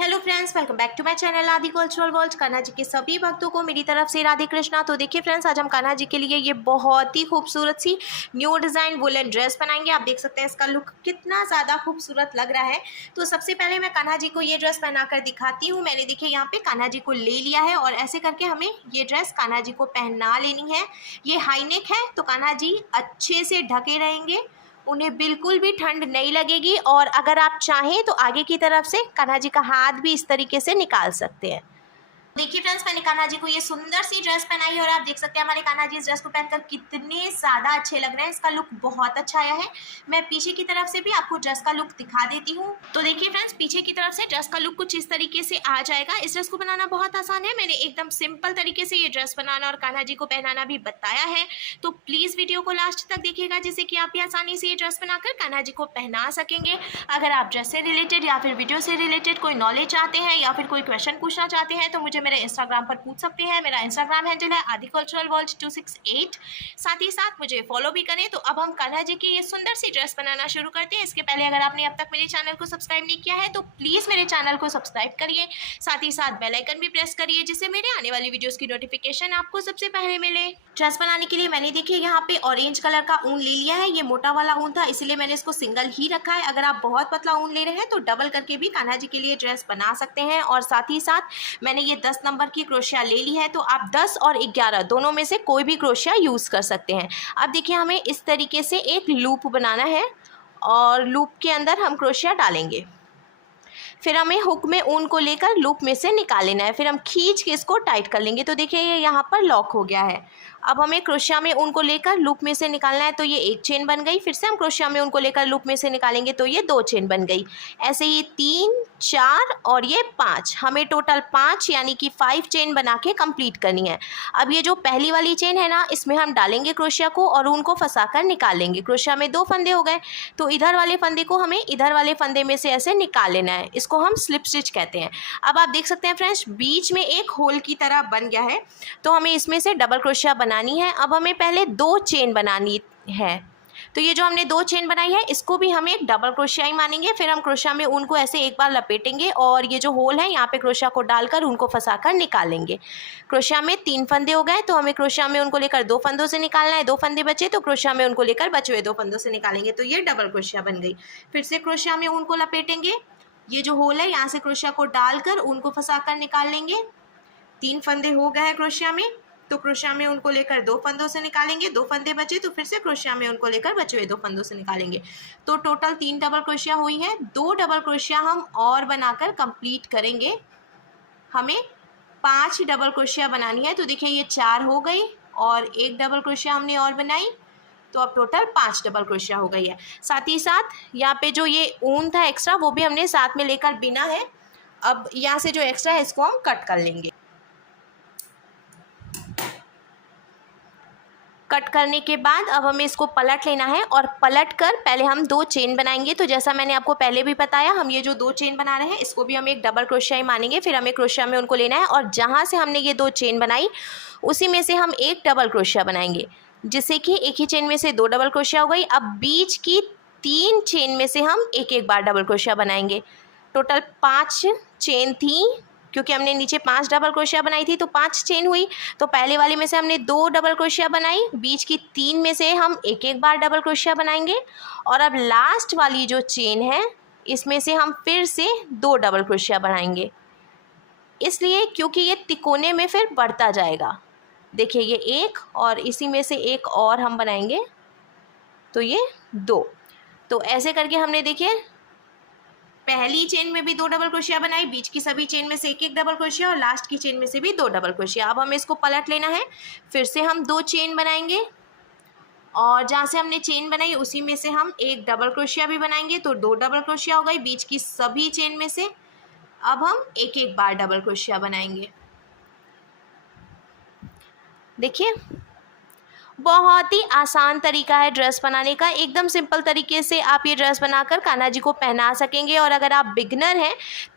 Hello friends, welcome back to my channel Aadi cultural world. Kanha ji के सभी भक्तों को मेरी तरफ से राधे कृष्णा। तो देखिए फ्रेंड्स, आज हम कान्हा जी के लिए ये बहुत ही खूबसूरत सी न्यू डिज़ाइन वुलन ड्रेस बनाएंगे। आप देख सकते हैं इसका लुक कितना ज़्यादा खूबसूरत लग रहा है। तो सबसे पहले मैं कान्हा जी को ये ड्रेस पहनाकर दिखाती हूँ। मैंने देखिए यहाँ पे कान्हा जी को ले लिया है और ऐसे करके हमें ये ड्रेस कान्हा जी को पहना लेनी है। ये हाई नेक है तो कान्हा जी अच्छे से ढके रहेंगे, उन्हें बिल्कुल भी ठंड नहीं लगेगी। और अगर आप चाहें तो आगे की तरफ से कान्हा जी का हाथ भी इस तरीके से निकाल सकते हैं। देखिए फ्रेंड्स, मैंने कान्हा जी को ये सुंदर सी ड्रेस पहनाई है और आप देख सकते हैं हमारे कान्हा जी इस ड्रेस को पहनकर कितने ज़्यादा अच्छे लग रहे हैं। इसका लुक बहुत अच्छा आया है। मैं पीछे की तरफ से भी आपको ड्रेस का लुक दिखा देती हूँ। तो देखिए फ्रेंड्स, पीछे की तरफ से ड्रेस का लुक कुछ इस तरीके से आ जाएगा। इस ड्रेस को बनाना बहुत आसान है। मैंने एकदम सिंपल तरीके से ये ड्रेस बनाना और कान्हा जी को पहनाना भी बताया है। तो प्लीज़ वीडियो को लास्ट तक देखिएगा, जिससे कि आप भी आसानी से ये ड्रेस बनाकर कान्हा जी को पहना सकेंगे। अगर आप ड्रेस से रिलेटेड या फिर वीडियो से रिलेटेड कोई नॉलेज चाहते हैं या फिर कोई क्वेश्चन पूछना चाहते हैं तो मुझे मेरे इंस्टाग्राम पर पूछ सकते हैं। मेरा इंस्टाग्राम हैंडल है आदि कल्चरल वर्ल्ड 268। साथ ही साथ मुझे फॉलो भी करें। तो अब हम कान्हा जी की ये सुंदर सी ड्रेस बनाना शुरू करते हैं। इसके पहले अगर आपने अब तक मेरे चैनल को सब्सक्राइब नहीं किया है तो प्लीज़ मेरे चैनल को सब्सक्राइब करिए। साथ ही साथ बेल आइकन भी प्रेस करिए, जिससे मेरे आने वाली वीडियोज़ की नोटिफिकेशन आपको सबसे पहले मिले। ड्रेस बनाने के लिए मैंने देखिए यहाँ पे ऑरेंज कलर का ऊन ले लिया है। ये मोटा वाला ऊन था, इसीलिए मैंने इसको सिंगल ही रखा है। अगर आप बहुत पतला ऊन ले रहे हैं तो डबल करके भी कान्हा जी के लिए ड्रेस बना सकते हैं। और साथ ही साथ मैंने ये 10 नंबर की क्रोशिया ले ली है। तो आप 10 और 11 दोनों में से कोई भी क्रोशिया यूज़ कर सकते हैं। अब देखिए हमें इस तरीके से एक लूप बनाना है और लूप के अंदर हम क्रोशिया डालेंगे। फिर हमें हुक में ऊन को लेकर लूप में से निकाल लेना है। फिर हम खींच के इसको टाइट कर लेंगे। तो देखिए ये यहाँ पर लॉक हो गया है। अब हमें क्रोशिया में ऊन को लेकर लूप में से निकालना है। तो ये एक चेन बन गई। फिर से हम क्रोशिया में ऊन को लेकर लूप में से निकालेंगे तो ये 2 चेन बन गई। ऐसे ही 3, 4 और ये 5, हमें टोटल 5 यानी कि 5 चेन बना के कंप्लीट करनी है। अब ये जो पहली वाली चेन है ना, इसमें हम डालेंगे क्रोशिया को और ऊन को फंसा कर निकाल लेंगे। क्रोशिया में 2 फंदे हो गए, तो इधर वाले फंदे को हमें इधर वाले फंदे में से ऐसे निकाल लेना है। इसको हम स्लिप स्टिच कहते हैं। अब आप देख सकते हैं फ्रेंड्स, बीच में एक होल की तरह बन गया है। तो हमें इसमें से डबल क्रोशिया बनानी है। अब हमें पहले 2 चेन बनानी है। तो ये जो हमने 2 चेन बनाई है, इसको भी हम एक डबल क्रोशिया ही मानेंगे। फिर हम क्रोशिया में ऊन को ऐसे एक बार लपेटेंगे और ये जो होल है यहाँ पे क्रोशिया को डालकर ऊन को फंसाकर निकालेंगे। क्रोशिया में 3 फंदे हो गए, तो हमें क्रोशिया में ऊन को लेकर 2 फंदों से निकालना है। 2 फंदे बचे तो क्रोशिया में ऊन को लेकर बचे हुए 2 फंदों से निकालेंगे। तो ये डबल क्रोशिया बन गई। फिर से क्रोशिया में ऊन को लपेटेंगे, ये जो होल है यहाँ से क्रोशिया को डालकर ऊन को फंसाकर निकाल लेंगे। 3 फंदे हो गए हैं क्रोशिया में, तो क्रोशिया में उनको लेकर 2 फंदों से निकालेंगे। 2 फंदे बचे तो फिर से क्रोशिया में उनको लेकर बचे हुए 2 फंदों से निकालेंगे। तो टोटल 3 डबल क्रोशिया हुई हैं। 2 डबल क्रोशिया हम और बनाकर कंप्लीट करेंगे। हमें 5 डबल क्रोशिया बनानी है। तो देखिए ये 4 हो गई और 1 डबल क्रोशिया हमने और बनाई, तो अब टोटल 5 डबल क्रोशिया हो गई है। साथ ही साथ यहाँ पे जो ये ऊन था एक्स्ट्रा, वो भी हमने साथ में लेकर बिना है। अब यहाँ से जो एक्स्ट्रा है इसको हम कट कर लेंगे। कट करने के बाद अब हमें इसको पलट लेना है और पलट कर पहले हम 2 चेन बनाएंगे। तो जैसा मैंने आपको पहले भी बताया, हम ये जो 2 चेन बना रहे हैं इसको भी हम एक डबल क्रोशिया ही मानेंगे। फिर हमें क्रोशिया में उनको लेना है और जहाँ से हमने ये 2 चेन बनाई उसी में से हम एक डबल क्रोशिया बनाएंगे, जिससे कि एक ही चेन में से 2 डबल क्रोशिया हो गई। अब बीच की 3 चेन में से हम एक एक बार डबल क्रोशिया बनाएंगे। टोटल 5 चेन थी, क्योंकि हमने नीचे 5 डबल क्रोशिया बनाई थी तो 5 चेन हुई। तो पहले वाले में से हमने 2 डबल क्रोशिया बनाई, बीच की 3 में से हम एक एक बार डबल क्रोशिया बनाएंगे। और अब लास्ट वाली जो चेन है इसमें से हम फिर से 2 डबल क्रोशिया बनाएंगे, इसलिए क्योंकि ये तिकोने में फिर बढ़ता जाएगा। देखिए ये 1 और इसी में से एक और हम बनाएंगे, तो ये 2। तो ऐसे करके हमने देखिए पहली चेन में भी 2 डबल क्रोशिया बनाई, बीच की सभी चेन में से एक एक डबल क्रोशिया और लास्ट की चेन में से भी 2 डबल क्रोशिया। अब हमें इसको पलट लेना है। फिर से हम 2 चेन बनाएंगे और जहाँ से हमने चेन बनाई उसी में से हम एक डबल क्रोशिया भी बनाएंगे। तो 2 डबल क्रोशिया हो गई बीच की सभी चेन में से। अब हम एक एक बार डबल क्रोशिया बनाएंगे। देखिए बहुत ही आसान तरीका है ड्रेस बनाने का। एकदम सिंपल तरीके से आप ये ड्रेस बनाकर कान्हा जी को पहना सकेंगे। और अगर आप बिगनर हैं,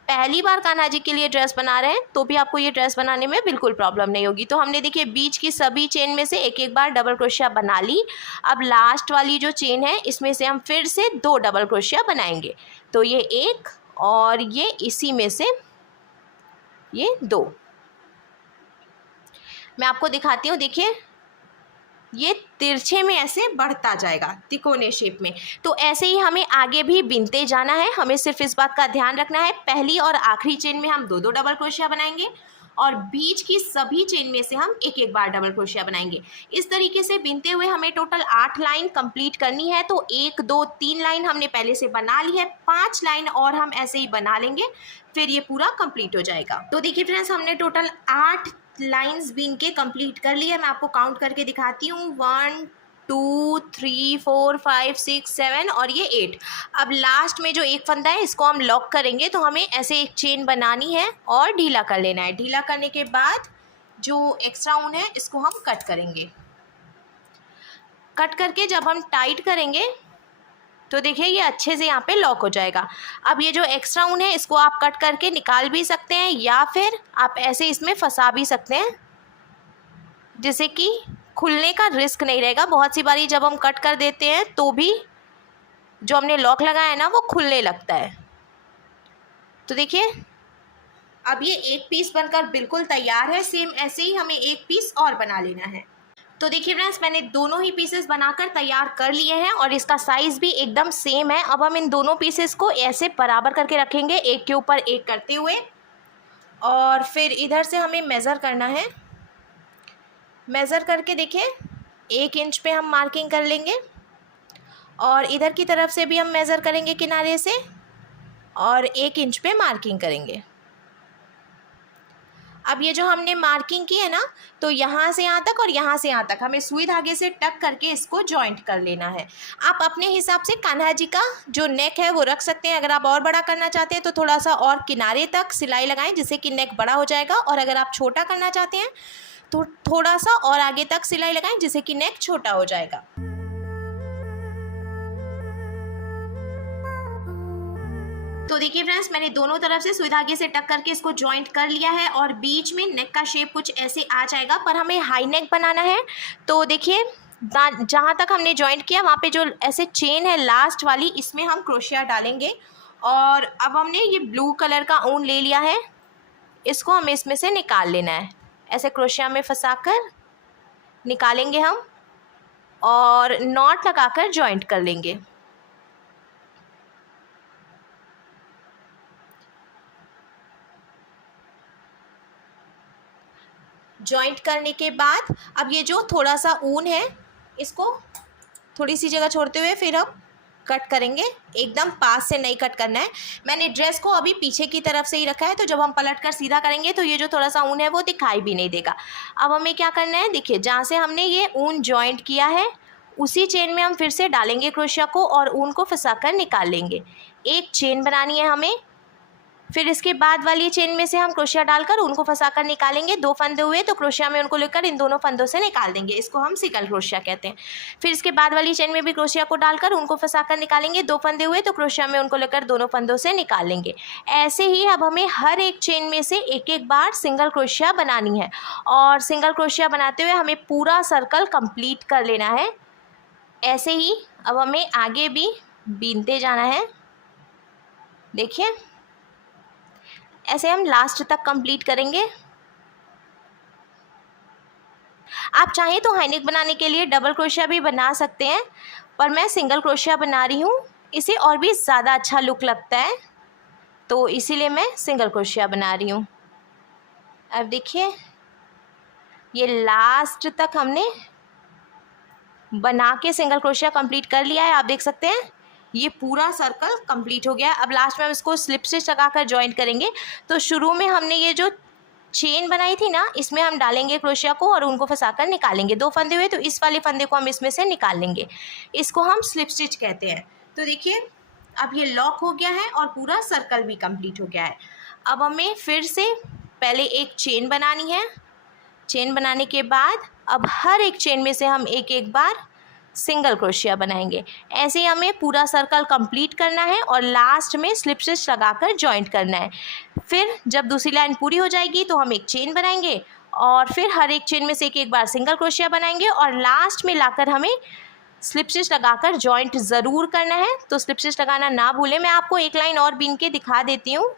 पहली बार कान्हा जी के लिए ड्रेस बना रहे हैं, तो भी आपको ये ड्रेस बनाने में बिल्कुल प्रॉब्लम नहीं होगी। तो हमने देखिए बीच की सभी चेन में से एक एक बार डबल क्रोशिया बना ली। अब लास्ट वाली जो चेन है इसमें से हम फिर से 2 डबल क्रोशिया बनाएंगे। तो ये 1 और ये इसी में से ये 2। मैं आपको दिखाती हूँ, देखिए ये तिरछे में ऐसे बढ़ता जाएगा तिकोने शेप में। तो ऐसे ही हमें आगे भी बिनते जाना है। हमें सिर्फ इस बात का ध्यान रखना है, पहली और आखिरी चेन में हम 2-2 डबल क्रोशिया बनाएंगे और बीच की सभी चेन में से हम 1-1 बार डबल क्रोशिया बनाएंगे। इस तरीके से बिनते हुए हमें टोटल 8 लाइन कंप्लीट करनी है। तो 1, 2, 3 लाइन हमने पहले से बना ली है, 5 लाइन और हम ऐसे ही बना लेंगे, फिर ये पूरा कंप्लीट हो जाएगा। तो देखिए फ्रेंड्स, हमने टोटल 8 लाइंस बीन के कंप्लीट कर लिया। मैं आपको काउंट करके दिखाती हूँ, 1, 2, 3, 4, 5, 6, 7 और ये 8। अब लास्ट में जो एक फंदा है इसको हम लॉक करेंगे, तो हमें ऐसे एक चेन बनानी है और ढीला कर लेना है। ढीला करने के बाद जो एक्स्ट्रा ऊन है इसको हम कट करेंगे। कट करके जब हम टाइट करेंगे तो देखिए ये अच्छे से यहाँ पे लॉक हो जाएगा। अब ये जो एक्स्ट्रा ऊन है इसको आप कट करके निकाल भी सकते हैं या फिर आप ऐसे इसमें फंसा भी सकते हैं, जिससे कि खुलने का रिस्क नहीं रहेगा। बहुत सी बारी जब हम कट कर देते हैं तो भी जो हमने लॉक लगाया है ना वो खुलने लगता है। तो देखिए अब ये एक पीस बनकर बिल्कुल तैयार है। सेम ऐसे ही हमें एक पीस और बना लेना है। तो देखिए फ्रेंड्स, मैंने दोनों ही पीसेस बनाकर तैयार कर लिए हैं और इसका साइज़ भी एकदम सेम है। अब हम इन दोनों पीसेस को ऐसे बराबर करके रखेंगे, एक के ऊपर एक करते हुए, और फिर इधर से हमें मेज़र करना है। मेज़र करके देखिए 1 इंच पे हम मार्किंग कर लेंगे और इधर की तरफ से भी हम मेज़र करेंगे किनारे से और 1 इंच पे मार्किंग करेंगे। अब ये जो हमने मार्किंग की है ना, तो यहाँ से यहाँ तक और यहाँ से यहाँ तक हमें सुई धागे से टक करके इसको जॉइंट कर लेना है। आप अपने हिसाब से कान्हा जी का जो नेक है वो रख सकते हैं। अगर आप और बड़ा करना चाहते हैं तो थोड़ा सा और किनारे तक सिलाई लगाएं, जिससे कि नेक बड़ा हो जाएगा, और अगर आप छोटा करना चाहते हैं तो थोड़ा सा और आगे तक सिलाई लगाएं, जिससे कि नेक छोटा हो जाएगा। तो देखिए फ्रेंड्स, मैंने दोनों तरफ से सुई धागे से टक करके इसको जॉइंट कर लिया है और बीच में नेक का शेप कुछ ऐसे आ जाएगा। पर हमें हाई नेक बनाना है, तो देखिए जहाँ तक हमने जॉइंट किया वहाँ पे जो ऐसे चेन है लास्ट वाली, इसमें हम क्रोशिया डालेंगे। और अब हमने ये ब्लू कलर का ऊन ले लिया है, इसको हमें इसमें से निकाल लेना है। ऐसे क्रोशिया में फंसाकर निकालेंगे हम और नॉट लगाकर जॉइंट कर लेंगे। जॉइंट करने के बाद अब ये जो थोड़ा सा ऊन है इसको थोड़ी सी जगह छोड़ते हुए फिर हम कट करेंगे। एकदम पास से नहीं कट करना है। मैंने ड्रेस को अभी पीछे की तरफ से ही रखा है, तो जब हम पलट कर सीधा करेंगे तो ये जो थोड़ा सा ऊन है वो दिखाई भी नहीं देगा। अब हमें क्या करना है, देखिए जहाँ से हमने ये ऊन जॉइंट किया है उसी चेन में हम फिर से डालेंगे क्रोशिया को और ऊन को फंसा कर निकाल लेंगे। एक चेन बनानी है हमें, फिर इसके बाद वाली चेन में से हम क्रोशिया डालकर उनको फंसाकर निकालेंगे। 2 फंदे हुए तो क्रोशिया में उनको लेकर इन दोनों फंदों से निकाल देंगे, इसको हम सिंगल क्रोशिया कहते हैं। फिर इसके बाद वाली चेन में भी क्रोशिया को डालकर उनको फंसाकर निकालेंगे। 2 फंदे हुए तो क्रोशिया में उनको लेकर दोनों फंदों से निकाल लेंगे। ऐसे ही अब हमें हर एक चेन में से एक एक बार सिंगल क्रोशिया बनानी है और सिंगल क्रोशिया बनाते हुए हमें पूरा सर्कल कंप्लीट कर लेना है। ऐसे ही अब हमें आगे भी बीनते जाना है। देखिए ऐसे हम लास्ट तक कंप्लीट करेंगे। आप चाहें तो हाई नेक बनाने के लिए डबल क्रोशिया भी बना सकते हैं, पर मैं सिंगल क्रोशिया बना रही हूँ, इसे और भी ज़्यादा अच्छा लुक लगता है, तो इसीलिए मैं सिंगल क्रोशिया बना रही हूँ। अब देखिए ये लास्ट तक हमने बना के सिंगल क्रोशिया कंप्लीट कर लिया है। आप देख सकते हैं ये पूरा सर्कल कंप्लीट हो गया है। अब लास्ट में हम इसको स्लिप स्टिच लगाकर जॉइंट करेंगे। तो शुरू में हमने ये जो चेन बनाई थी ना, इसमें हम डालेंगे क्रोशिया को और उनको फंसाकर निकालेंगे। 2 फंदे हुए तो इस वाले फंदे को हम इसमें से निकाल लेंगे, इसको हम स्लिप स्टिच कहते हैं। तो देखिए अब ये लॉक हो गया है और पूरा सर्कल भी कंप्लीट हो गया है। अब हमें फिर से पहले एक चेन बनानी है। चेन बनाने के बाद अब हर एक चेन में से हम एक एक बार सिंगल क्रोशिया बनाएंगे। ऐसे ही हमें पूरा सर्कल कंप्लीट करना है और लास्ट में स्लिप स्टिच लगाकर जॉइंट करना है। फिर जब दूसरी लाइन पूरी हो जाएगी तो हम एक चेन बनाएंगे और फिर हर एक चेन में से एक एक बार सिंगल क्रोशिया बनाएंगे और लास्ट में लाकर हमें स्लिप स्टिच लगाकर जॉइंट ज़रूर करना है। तो स्लिप स्टिच लगाना ना भूलें। मैं आपको एक लाइन और बीन के दिखा देती हूँ।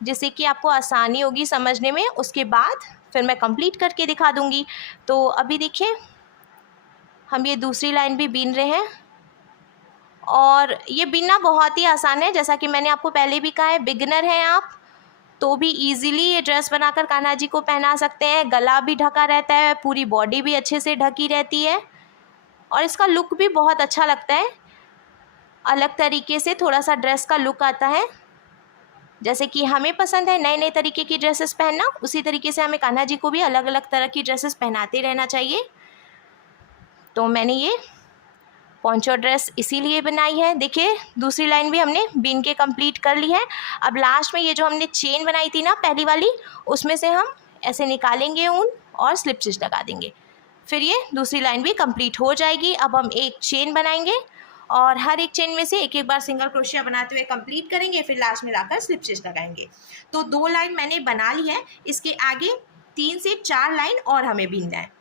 जिससे कि आपको आसानी होगी समझने में। उसके बाद फिर मैं कंप्लीट करके दिखा दूँगी। तो अभी देखिए हम ये दूसरी लाइन भी बीन रहे हैं और ये बीनना बहुत ही आसान है। जैसा कि मैंने आपको पहले भी कहा है, बिगिनर हैं आप तो भी इजीली ये ड्रेस बनाकर कान्हा जी को पहना सकते हैं। गला भी ढका रहता है, पूरी बॉडी भी अच्छे से ढकी रहती है और इसका लुक भी बहुत अच्छा लगता है। अलग तरीके से थोड़ा सा ड्रेस का लुक आता है। जैसे कि हमें पसंद है नए नए तरीके की ड्रेसेस पहनना, उसी तरीके से हमें कान्हा जी को भी अलग अलग तरह की ड्रेसेस पहनाते रहना चाहिए। तो मैंने ये पोंचो ड्रेस इसीलिए बनाई है। देखिए दूसरी लाइन भी हमने बीन के कंप्लीट कर ली है। अब लास्ट में ये जो हमने चेन बनाई थी ना पहली वाली, उसमें से हम ऐसे निकालेंगे ऊन और स्लिप स्टिच लगा देंगे। फिर ये दूसरी लाइन भी कंप्लीट हो जाएगी। अब हम एक चेन बनाएंगे और हर एक चेन में से एक एक बार सिंगल क्रोशिया बनाते हुए कंप्लीट करेंगे, फिर लास्ट में लाकर स्लिप स्टिच लगाएंगे। तो 2 लाइन मैंने बना ली है, इसके आगे 3 से 4 लाइन और हमें बीनना है।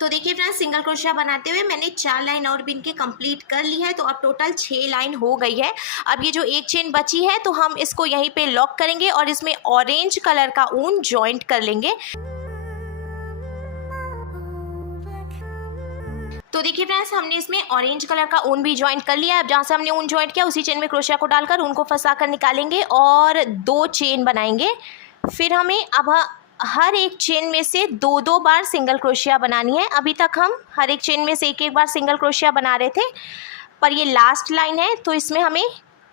तो देखिए फ्रेंड्स, सिंगल क्रोशिया बनाते हुए मैंने 4 लाइन और बीन के कंप्लीट कर ली है। तो अब टोटल 6 लाइन हो गई है। अब ये जो एक चेन बची है तो हम इसको यहीं पे लॉक करेंगे और इसमें ऑरेंज कलर का ऊन जॉइंट कर लेंगे। तो देखिए फ्रेंड्स, हमने इसमें ऑरेंज कलर का ऊन भी ज्वाइंट कर लिया है। अब जहाँ से हमने ऊन ज्वाइंट किया उसी चेन में क्रोशिया को डालकर ऊन को फंसा कर निकालेंगे और 2 चेन बनाएंगे। फिर हमें अब हर एक चेन में से 2-2 बार सिंगल क्रोशिया बनानी है। अभी तक हम हर एक चेन में से एक एक बार सिंगल क्रोशिया बना रहे थे, पर ये लास्ट लाइन है तो इसमें हमें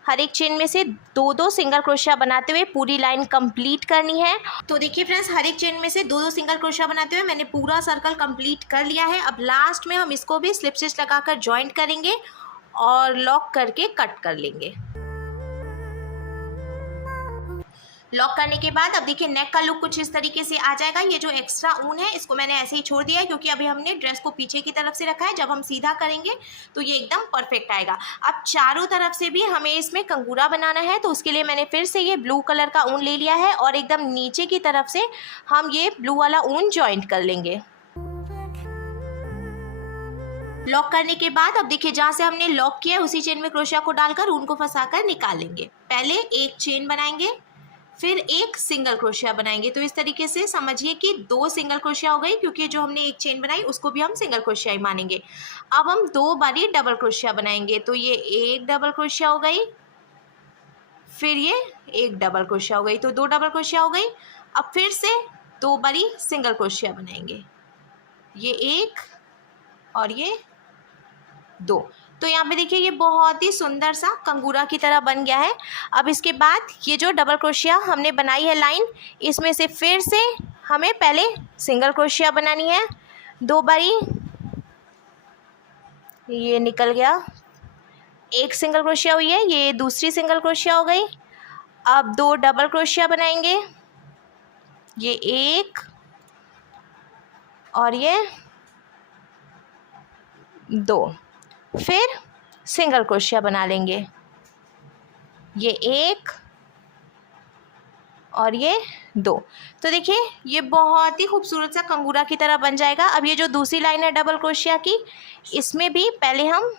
हर एक चेन में से 2-2 सिंगल क्रोशिया बनाते हुए पूरी लाइन कंप्लीट करनी है। तो देखिए फ्रेंड्स, हर एक चेन में से 2-2 सिंगल क्रोशिया बनाते हुए मैंने पूरा सर्कल कंप्लीट कर लिया है। अब लास्ट में हम इसको भी स्लिप स्टिच लगाकर जॉइंट करेंगे और लॉक करके कट कर लेंगे। लॉक करने के बाद अब देखिए नेक का लुक कुछ इस तरीके से आ जाएगा। ये जो एक्स्ट्रा ऊन है इसको मैंने ऐसे ही छोड़ दिया है क्योंकि अभी हमने ड्रेस को पीछे की तरफ से रखा है। जब हम सीधा करेंगे तो ये एकदम परफेक्ट आएगा। अब चारों तरफ से भी हमें इसमें कंगूरा बनाना है, तो उसके लिए मैंने फिर से ये ब्लू कलर का ऊन ले लिया है और एकदम नीचे की तरफ से हम ये ब्लू वाला ऊन जॉइंट कर लेंगे। लॉक करने के बाद अब देखिए जहाँ से हमने लॉक किया है उसी चेन में क्रोशिया को डालकर ऊन को फंसाकर निकालेंगे। पहले एक चेन बनाएंगे, फिर एक सिंगल क्रोशिया बनाएंगे। तो इस तरीके से समझिए कि 2 सिंगल क्रोशिया हो गई, क्योंकि जो हमने एक चेन बनाई उसको भी हम सिंगल क्रोशिया ही मानेंगे। अब हम 2 बारी डबल क्रोशिया बनाएंगे, तो ये एक डबल क्रोशिया हो गई, फिर ये एक डबल क्रोशिया हो गई, तो 2 डबल क्रोशिया हो गई। अब फिर से 2 बारी सिंगल क्रोशिया बनाएंगे, ये एक और ये 2। तो यहाँ पे देखिए ये बहुत ही सुंदर सा कंगूरा की तरह बन गया है। अब इसके बाद ये जो डबल क्रोशिया हमने बनाई है लाइन, इसमें से फिर से हमें पहले सिंगल क्रोशिया बनानी है 2 बारी, ये निकल गया, एक सिंगल क्रोशिया हुई है, ये दूसरी सिंगल क्रोशिया हो गई। अब 2 डबल क्रोशिया बनाएंगे, ये एक और ये 2, फिर सिंगल क्रोशिया बना लेंगे, ये एक और ये 2। तो देखिए ये बहुत ही खूबसूरत सा कंगूरा की तरह बन जाएगा। अब ये जो दूसरी लाइन है डबल क्रोशिया की, इसमें भी पहले हम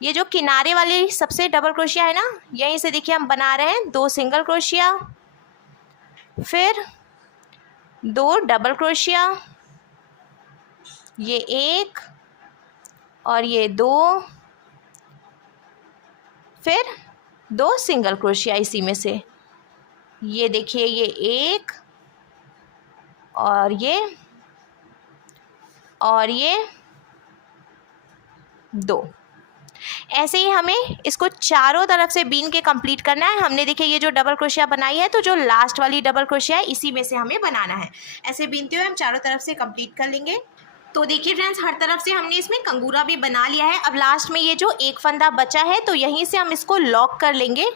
ये जो किनारे वाली सबसे डबल क्रोशिया है ना, यहीं से देखिए हम बना रहे हैं 2 सिंगल क्रोशिया, फिर 2 डबल क्रोशिया, ये एक और ये 2, फिर 2 सिंगल क्रोशिया इसी में से, ये देखिए ये एक और ये 2। ऐसे ही हमें इसको चारों तरफ से बीन के कंप्लीट करना है। हमने देखिए ये जो डबल क्रोशिया बनाई है, तो जो लास्ट वाली डबल क्रोशिया है इसी में से हमें बनाना है। ऐसे बीनते हुए हम चारों तरफ से कंप्लीट कर लेंगे। तो देखिए फ्रेंड्स, हर तरफ से हमने इसमें कंगूरा भी बना लिया है। अब लास्ट में ये जो एक फंदा बचा है तो यहीं से हम इसको लॉक कर लेंगे।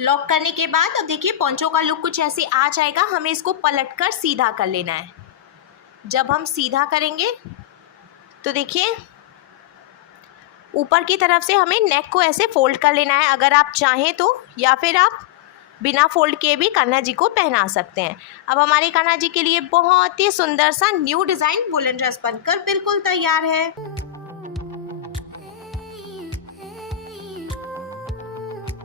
लॉक करने के बाद अब देखिए पोंचो का लुक कुछ ऐसे आ जाएगा। हमें इसको पलटकर सीधा कर लेना है। जब हम सीधा करेंगे तो देखिए ऊपर की तरफ से हमें नेक को ऐसे फोल्ड कर लेना है अगर आप चाहें तो, या फिर आप बिना फोल्ड किए भी कान्हा जी को पहना सकते हैं। अब हमारे कान्हा जी के लिए बहुत ही सुंदर सा न्यू डिज़ाइन वुलन ड्रेस बनकर बिल्कुल तैयार है।